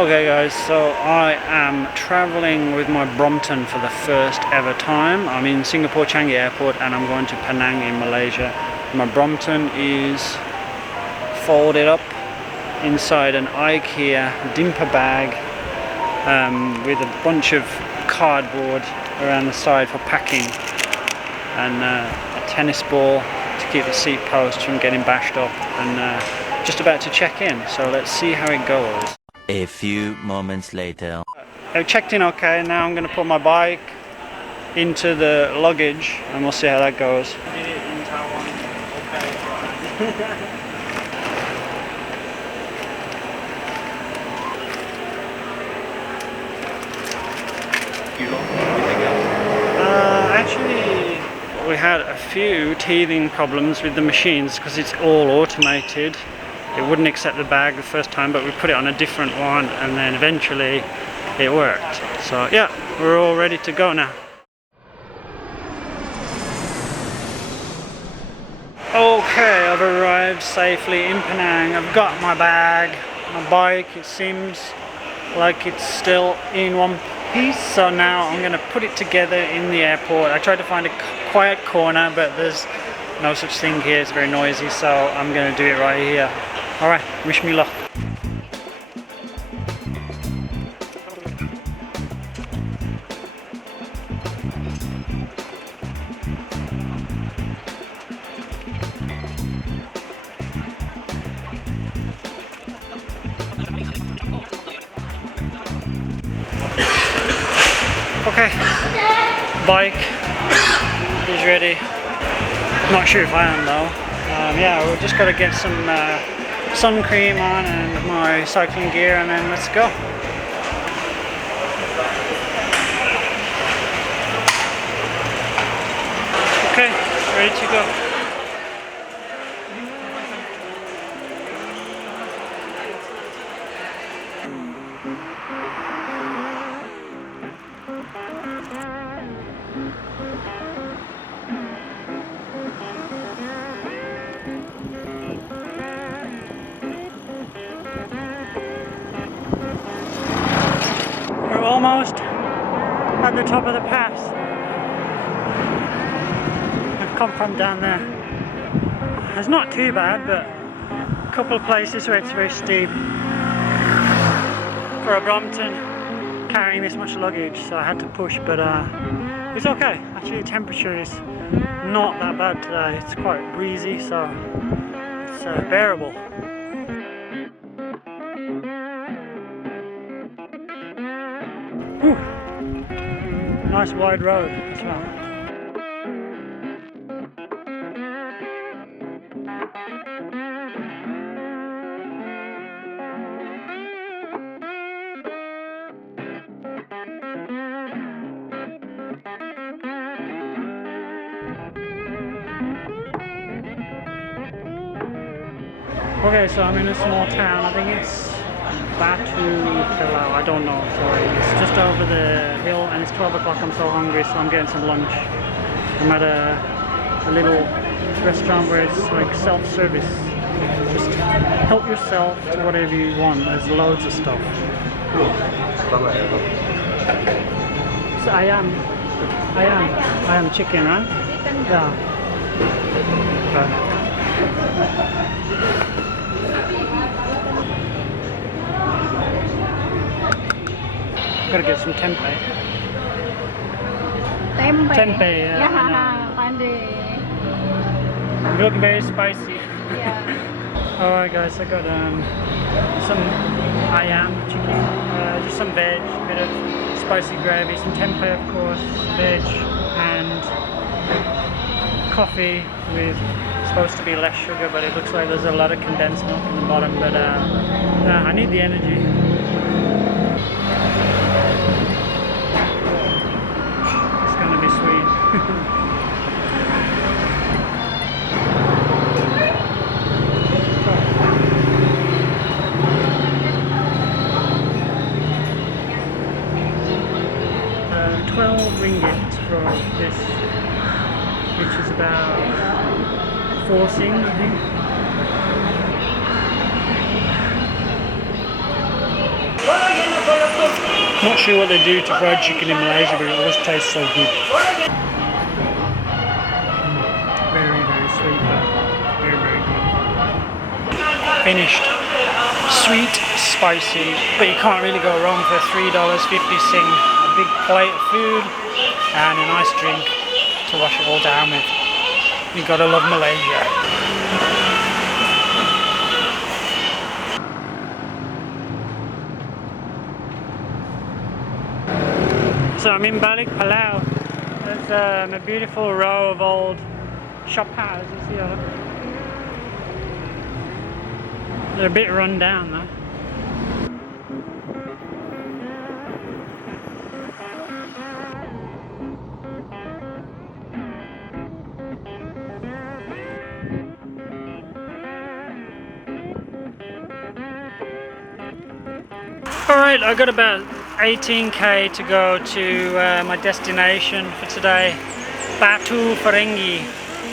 Okay guys, so I am traveling with my Brompton for the first ever time. I'm in Singapore Changi Airport and I'm going to Penang in Malaysia. My Brompton is folded up inside an IKEA dimper bag with a bunch of cardboard around the side for packing and a tennis ball to keep the seat post from getting bashed up, and just about to check in, so let's see how it goes. A few moments later. I've checked in okay, now I'm going to put my bike into the luggage and we'll see how that goes. I did it in Taiwan. Actually, we had a few teething problems with the machines because it's all automated. It wouldn't accept the bag the first time, but we put it on a different one and then eventually it worked. So yeah, we're all ready to go now. Okay, I've arrived safely in Penang. I've got my bag, my bike. It seems like it's still in one piece, so now I'm going to put it together in the airport. I tried to find a quiet corner, but there's no such thing here. It's very noisy, so I'm going to do it right here. Alright, wish me luck. Okay, bike is ready. Not sure if I am though. Yeah, we've just got to get some sun cream on and my cycling gear, and then let's go. Okay, ready to go. Almost at the top of the pass. I've come from down there. It's not too bad, but a couple of places where it's very steep for a Brompton carrying this much luggage, so I had to push, but it's okay. Actually, the temperature is not that bad today. It's quite breezy, so it's bearable. Whew. Nice wide road as well. Okay, so I'm in a small town. I think it's I don't know, sorry. It's just over the hill and it's 12 o'clock. I'm so hungry, so I'm getting some lunch. I'm at a little restaurant where it's like self-service. Just help yourself to whatever you want. There's loads of stuff. So I am chicken, right? Yeah. Okay. Gotta get some tempeh. Tempeh, yeah. You look very spicy. Yeah. Alright guys, I got some ayam chicken, just some veg, a bit of spicy gravy, some tempeh of course, veg, and coffee with supposed to be less sugar, but it looks like there's a lot of condensed milk in the bottom, but I need the energy. It's gonna be sweet. 12 ringgit for this, which is about 4 sing, I think. Not sure what they do to fried chicken in Malaysia, but it always tastes so good. Very, very sweet, but very, very good. Finished. Sweet, spicy, but you can't really go wrong for $3.50 Sing. A big plate of food and a nice drink to wash it all down with. You gotta love Malaysia. So I'm in Balik, Palau. There's a beautiful row of old shop houses here. They're a bit run down though. Alright, I got about 18k to go to my destination for today, Batu Ferenghi.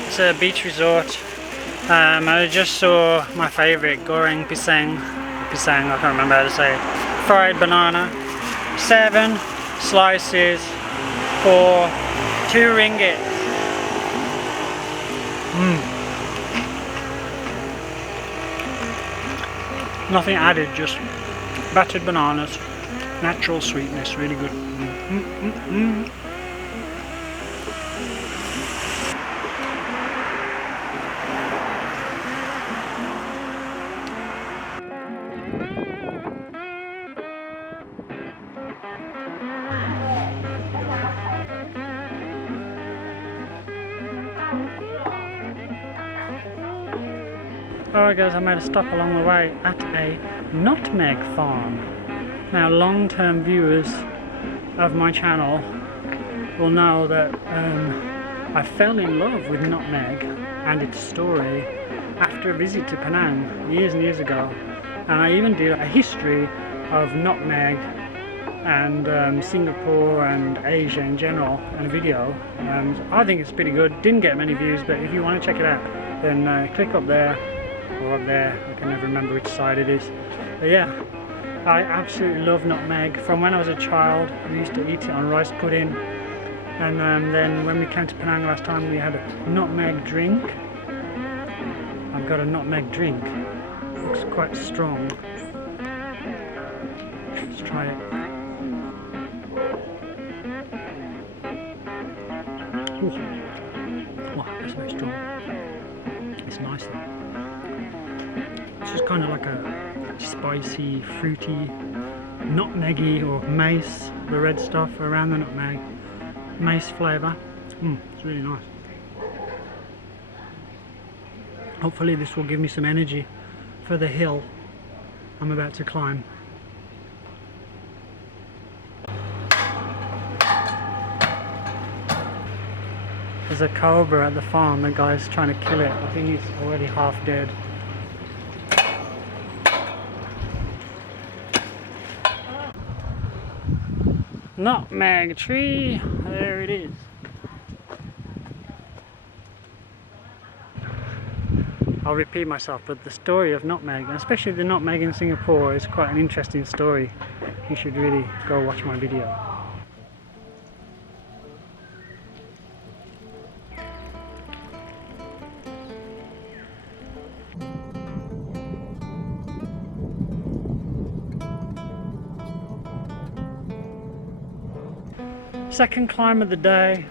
It's a beach resort. I just saw my favourite, goreng pisang, I can't remember how to say it, fried banana, 7 slices for 2 ringgit. Nothing added, just battered bananas, natural sweetness, really good. Alright guys, I made a stop along the way at a Nutmeg Farm. Now long-term viewers of my channel will know that I fell in love with nutmeg and its story after a visit to Penang years and years ago, and I even did a history of nutmeg and Singapore and Asia in general in a video, and I think it's pretty good. Didn't get many views, but if you want to check it out then click up there or up there, I can never remember which side it is. But yeah, I absolutely love nutmeg. From when I was a child, we used to eat it on rice pudding, and then when we came to Penang last time, we had a nutmeg drink. I've got a nutmeg drink. Looks quite strong. Let's try it. Ooh. Wow, that's very strong. It's nice though. It's just kind of like a spicy, fruity, nutmeggy or mace, the red stuff around the nutmeg, mace flavour. It's really nice. Hopefully this will give me some energy for the hill I'm about to climb. There's a cobra at the farm, the guy's trying to kill it. I think he's already half dead. Nutmeg tree, there it is. I'll repeat myself, but the story of nutmeg, and especially the nutmeg in Singapore, is quite an interesting story. You should really go watch my video. Second climb of the day.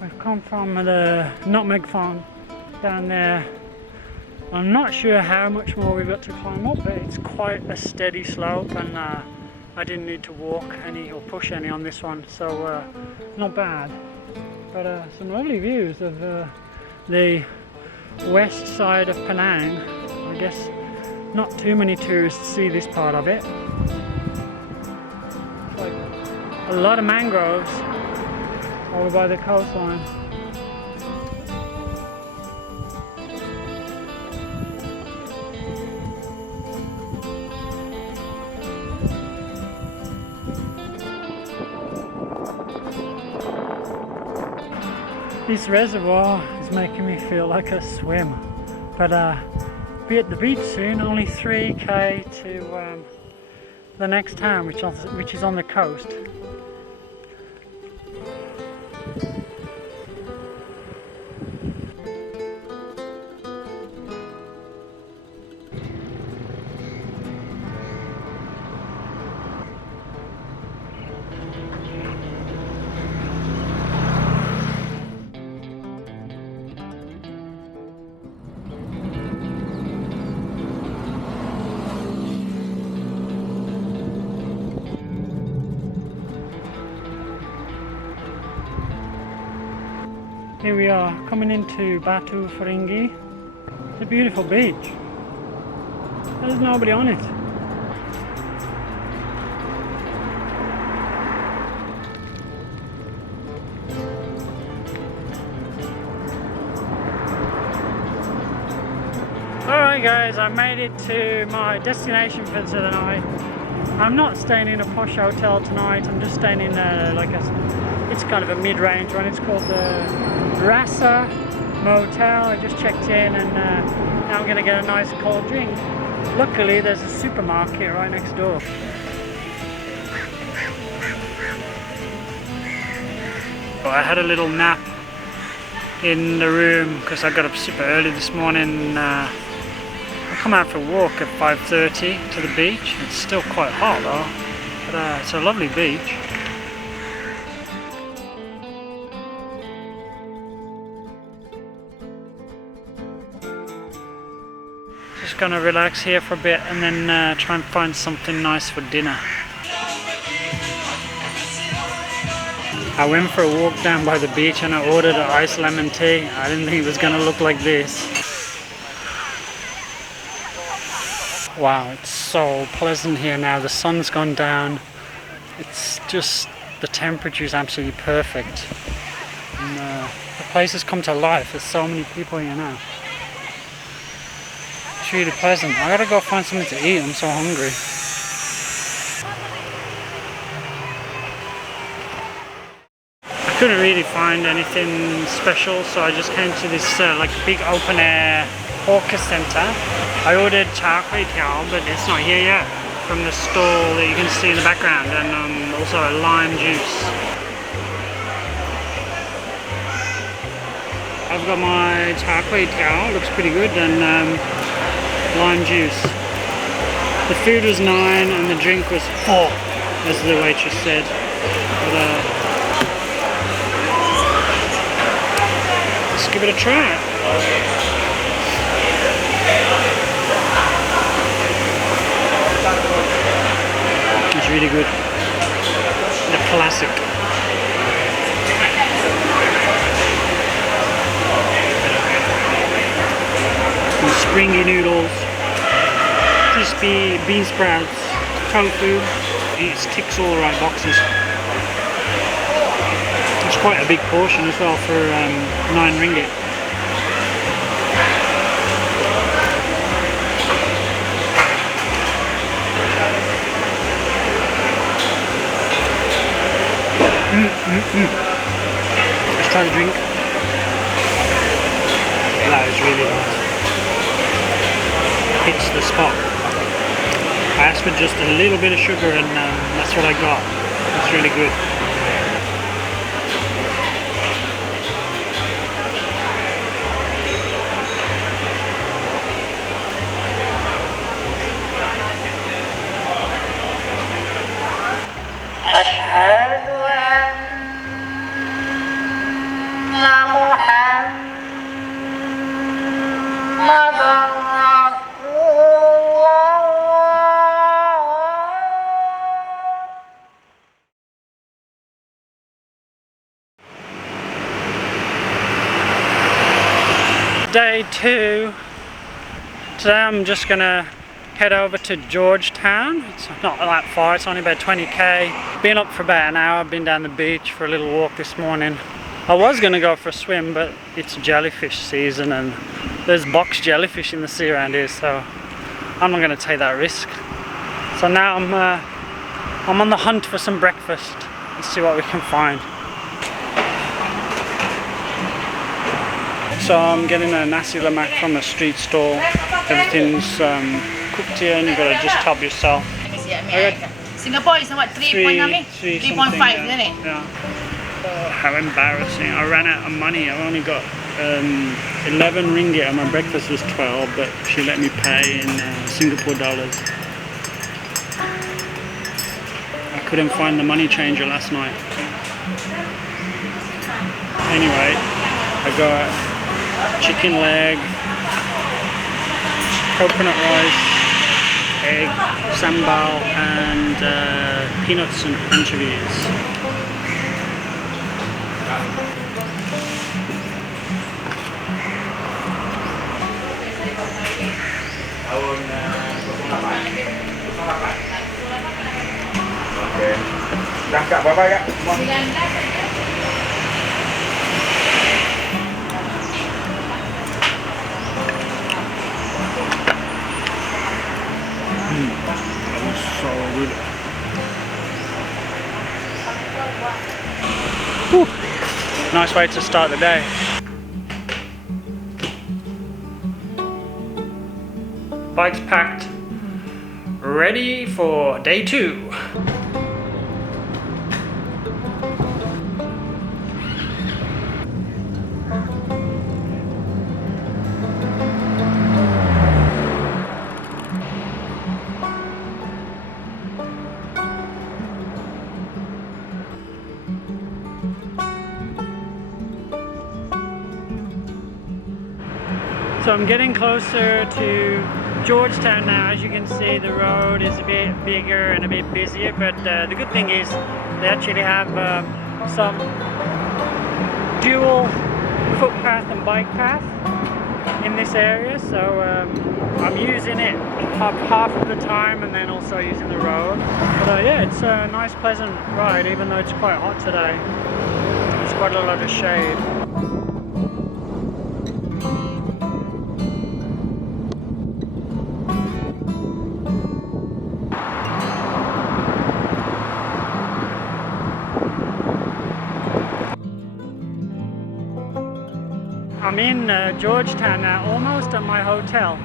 We've come from the Nutmeg Farm down there. I'm not sure how much more we've got to climb up, but it's quite a steady slope, and I didn't need to walk any or push any on this one, so not bad. But some lovely views of the west side of Penang. I guess not too many tourists see this part of it. A lot of mangroves over by the coastline. This reservoir is making me feel like a swim, but be at the beach soon. Only 3k the next town, which is on the coast. Here we are, coming into Batu Feringhi. It's a beautiful beach. There's nobody on it. Alright guys, I made it to my destination for tonight. I'm not staying in a posh hotel tonight, I'm just staying in it's kind of a mid-range one. It's called the Rasa Motel. I just checked in and now I'm going to get a nice cold drink. Luckily there's a supermarket right next door. Well, I had a little nap in the room because I got up super early this morning. I come out for a walk at 5:30 to the beach. It's still quite hot though, but it's a lovely beach. Just gonna relax here for a bit and then try and find something nice for dinner. I went for a walk down by the beach and I ordered an iced lemon tea. I didn't think it was gonna look like this. Wow, it's so pleasant here now. The sun's gone down. It's just, the temperature is absolutely perfect. And the place has come to life. There's so many people here now. It's really pleasant. I gotta go find something to eat. I'm so hungry. I couldn't really find anything special, so I just came to this like big open air hawker centre. I ordered Char, but it's not here yet, from the stall that you can see in the background, and also a lime juice. I've got my Char, looks pretty good, and lime juice. The food was 9 and the drink was 4, as the waitress said. But, let's give it a try. It's really good. The classic. And springy noodles, crispy bean sprouts, tofu. It ticks all the right boxes. It's quite a big portion as well for 9 ringgit. Let's try the drink. That is really nice. Hits the spot. I asked for just a little bit of sugar and that's what I got. It's really good. Day 2. Today I'm just gonna head over to Georgetown. It's not that far, it's only about 20k. Been up for about an hour, been down the beach for a little walk this morning. I was gonna go for a swim, but it's jellyfish season and there's box jellyfish in the sea around here, so I'm not gonna take that risk. So now I'm on the hunt for some breakfast. Let's see what we can find. So I'm getting a nasi lemak from a street stall. Everything's cooked here and you've got to just top yourself. America. Singapore is what, 3.5, 3.5, isn't it? Yeah. Oh, how embarrassing. I ran out of money. I've only got 11 ringgit and my breakfast was 12, but she let me pay in Singapore dollars. I couldn't find the money changer last night. Anyway, I got chicken leg, coconut rice, egg, sambal, and peanuts and anchovies. Okay. Dah Kak, berapa Kak? That was so good. Whew. Nice way to start the day. Bikes packed, ready for day 2. So I'm getting closer to Georgetown now. As you can see, the road is a bit bigger and a bit busier, but the good thing is they actually have some dual footpath and bike path in this area, so I'm using it half of the time and then also using the road. But yeah, it's a nice pleasant ride, even though it's quite hot today. There's quite a lot of shade. I'm in Georgetown now, almost at my hotel,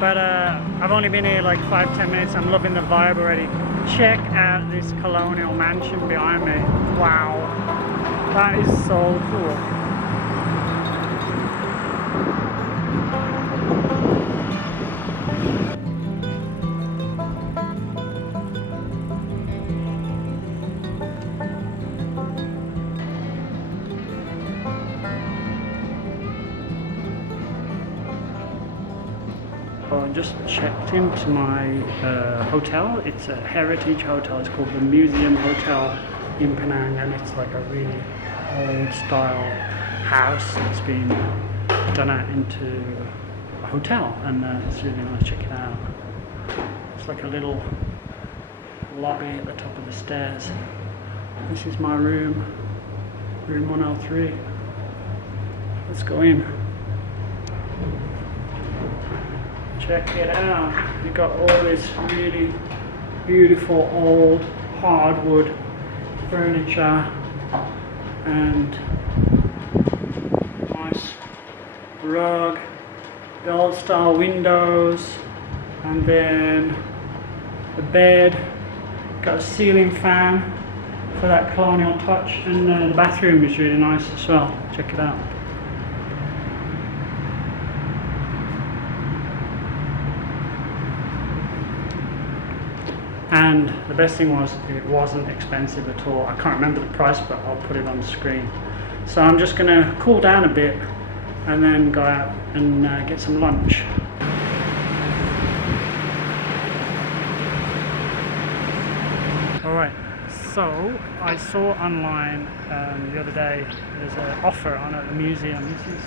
but I've only been here like 5-10 minutes. I'm loving the vibe already. Check out this colonial mansion behind me. Wow, that is so cool. I just checked into my hotel. It's a heritage hotel. It's called the Museum Hotel in Penang, and it's like a really old style house that's been done out into a hotel, and it's really nice. Check it out. It's like a little lobby at the top of the stairs. This is my room, room 103. Let's go in. Check it out. You've got all this really beautiful old hardwood furniture and nice rug, the old style windows, and then the bed. Got a ceiling fan for that colonial touch, and the bathroom is really nice as well. Check it out. And the best thing was, it wasn't expensive at all. I can't remember the price, but I'll put it on the screen. So I'm just going to cool down a bit and then go out and get some lunch. Alright, so I saw online the other day there's an offer on at the museum. This is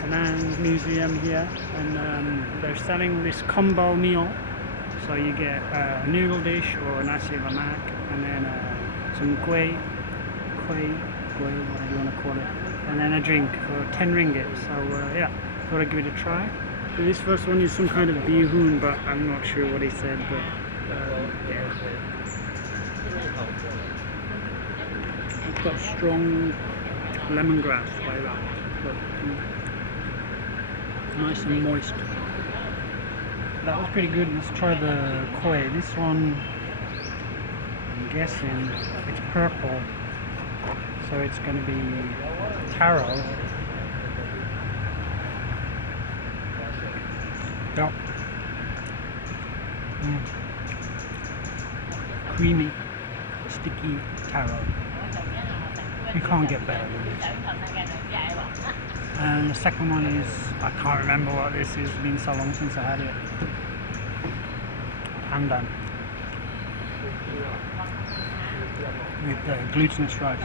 Penang Museum here, and they're selling this combo meal. So you get a noodle dish or a nasi lemak, and then some kueh, whatever you want to call it, and then a drink for 10 ringgit. So yeah, thought I'd give it a try. So this first one is some kind of bihun, but I'm not sure what he said, but yeah. It's got strong lemongrass flavour, but nice and moist. That was pretty good. Let's try the koi. This one I'm guessing it's purple, so it's going to be taro. Yep. Creamy, sticky taro. You can't get better than this. And the second one is, I can't remember what this is, it's been so long since I had it. Pandan. With glutinous rice.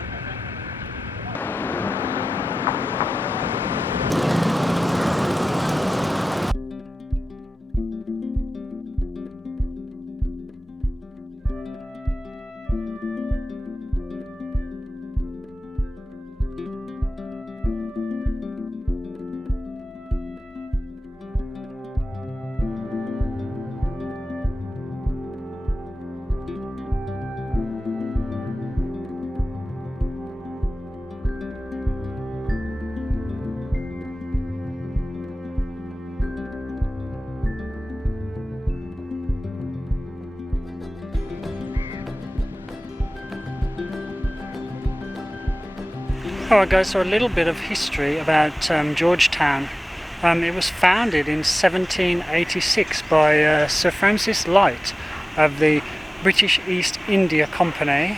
Alright guys, so a little bit of history about Georgetown. It was founded in 1786 by Sir Francis Light of the British East India Company.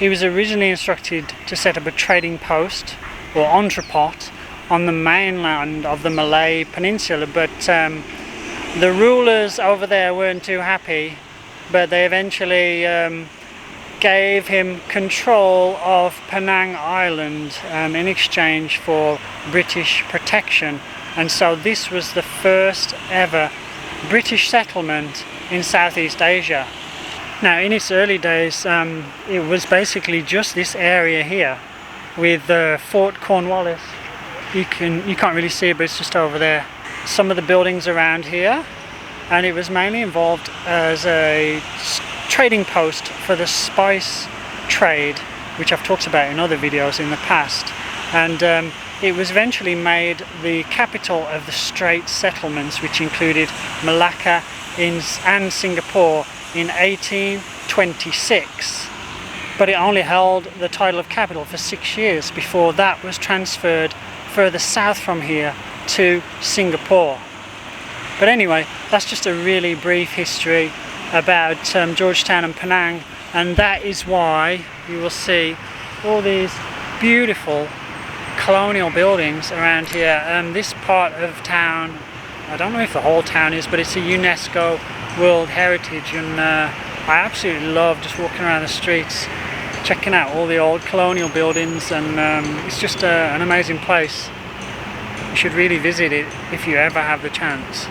He was originally instructed to set up a trading post or entrepot on the mainland of the Malay Peninsula, but the rulers over there weren't too happy, but they eventually gave him control of Penang Island in exchange for British protection, and so this was the first ever British settlement in Southeast Asia. Now in its early days it was basically just this area here with Fort Cornwallis. You can't really see it, but it's just over there. Some of the buildings around here, and it was mainly involved as a trading post for the spice trade, which I've talked about in other videos in the past, and it was eventually made the capital of the Strait settlements, which included Malacca and Singapore in 1826, but it only held the title of capital for 6 years before that was transferred further south from here to Singapore. But anyway, that's just a really brief history about Georgetown and Penang, and that is why you will see all these beautiful colonial buildings around here. This part of town, I don't know if the whole town is, but it's a UNESCO World Heritage, and I absolutely love just walking around the streets checking out all the old colonial buildings, and it's just an amazing place. You should really visit it if you ever have the chance.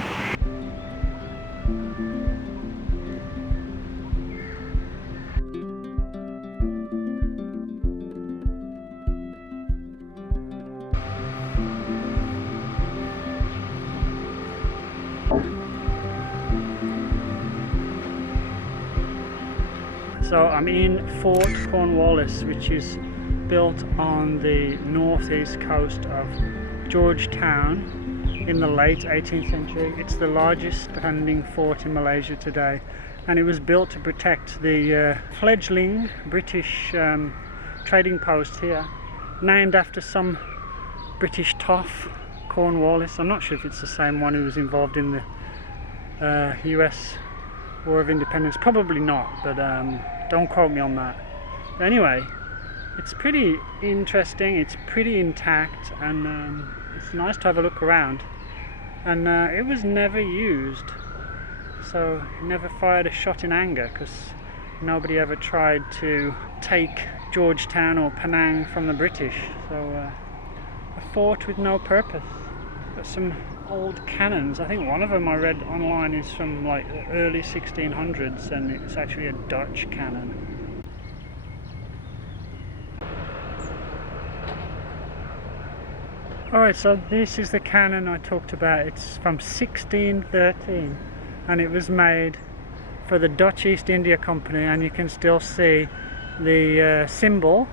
So I'm in Fort Cornwallis, which is built on the northeast coast of Georgetown in the late 18th century. It's the largest standing fort in Malaysia today, and it was built to protect the fledgling British trading post here, named after some British toff, Cornwallis. I'm not sure if it's the same one who was involved in the US War of Independence. Probably not, but don't quote me on that. But anyway, it's pretty interesting, it's pretty intact, and it's nice to have a look around. And it was never used, so it never fired a shot in anger, because nobody ever tried to take Georgetown or Penang from the British. So a fort with no purpose. Got some old cannons. I think one of them I read online is from like the early 1600s, and it's actually a Dutch cannon. Alright, so this is the cannon I talked about. It's from 1613, and it was made for the Dutch East India Company, and you can still see the symbol,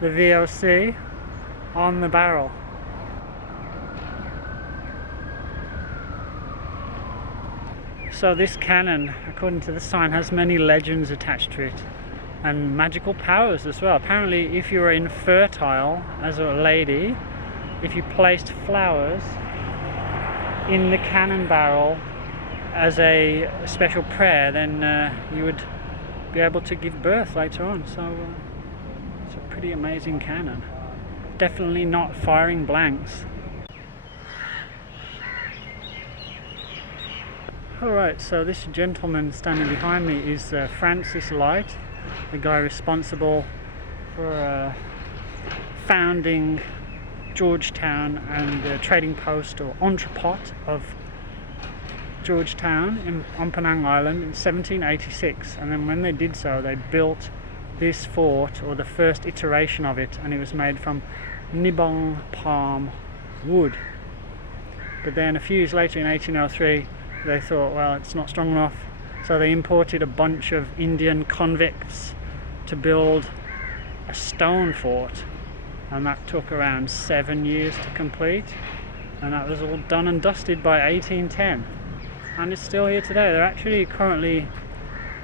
the VOC, on the barrel. So this cannon, according to the sign, has many legends attached to it and magical powers as well. Apparently if you were infertile as a lady, if you placed flowers in the cannon barrel as a special prayer, then you would be able to give birth later on. So it's a pretty amazing cannon. Definitely not firing blanks. Alright, so this gentleman standing behind me is Francis Light, the guy responsible for founding Georgetown and the trading post or entrepot of Georgetown on Penang Island in 1786. And then when they did so, they built this fort, or the first iteration of it, and it was made from Nibong palm wood. But then a few years later, in 1803, they thought, well, it's not strong enough, so they imported a bunch of Indian convicts to build a stone fort, and that took around 7 years to complete, and that was all done and dusted by 1810, and it's still here today. They're actually currently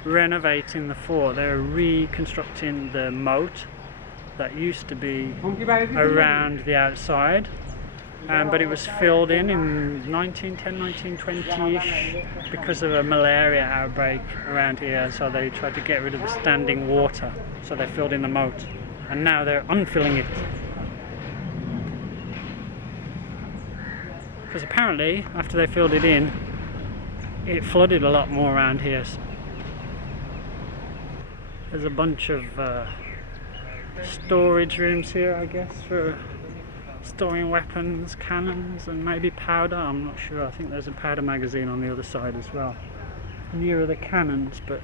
renovating the fort. They're reconstructing the moat that used to be around the outside, but it was filled in 1910, 1920-ish because of a malaria outbreak around here, so they tried to get rid of the standing water, so they filled in the moat, and now they're unfilling it. Because apparently, after they filled it in, it flooded a lot more around here. There's a bunch of storage rooms here, I guess, for storing weapons, cannons, and maybe powder. I'm not sure. I think there's a powder magazine on the other side as well, nearer the cannons, but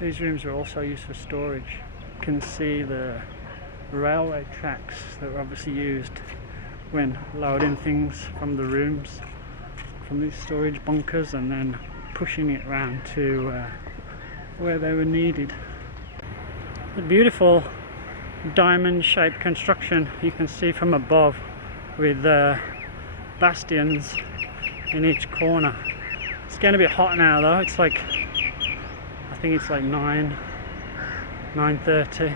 these rooms are also used for storage. You can see the railway tracks that were obviously used when loading things from the rooms, from these storage bunkers, and then pushing it around to where they were needed. A beautiful diamond-shaped construction you can see from above, with bastions in each corner. It's getting a bit hot now though. It's like, I think it's like 9:30. The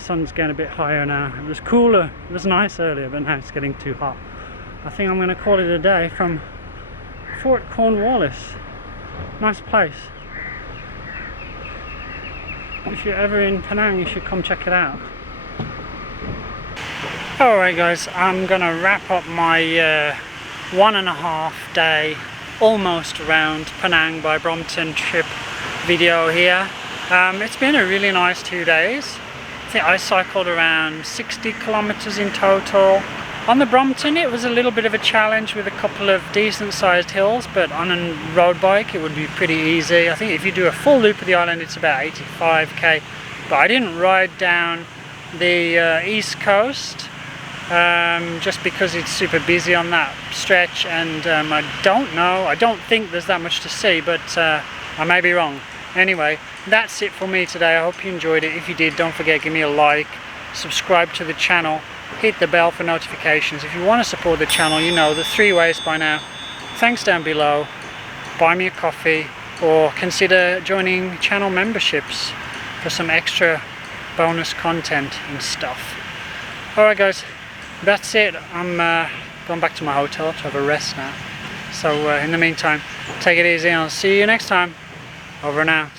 sun's getting a bit higher now. It was cooler, it was nice earlier, but now it's getting too hot. I think I'm going to call it a day from Fort Cornwallis. Nice place. If you're ever in Penang, you should come check it out. Alright guys, I'm gonna wrap up my 1.5 day almost around Penang by Brompton trip video here. It's been a really nice 2 days. I think I cycled around 60 kilometers in total. On the Brompton it was a little bit of a challenge with a couple of decent sized hills, but on a road bike it would be pretty easy. I think if you do a full loop of the island it's about 85k, but I didn't ride down the east coast just because it's super busy on that stretch, and I don't think there's that much to see, but I may be wrong. Anyway, that's it for me today. I hope you enjoyed it. If you did, don't forget, give me a like, subscribe to the channel, hit the bell for notifications. If you want to support the channel, you know the 3 ways by now. Thanks down below, buy me a coffee, or consider joining channel memberships for some extra bonus content and stuff. Alright guys, that's it. I'm going back to my hotel to have a rest now. So in the meantime, take it easy and I'll see you next time. Over and out.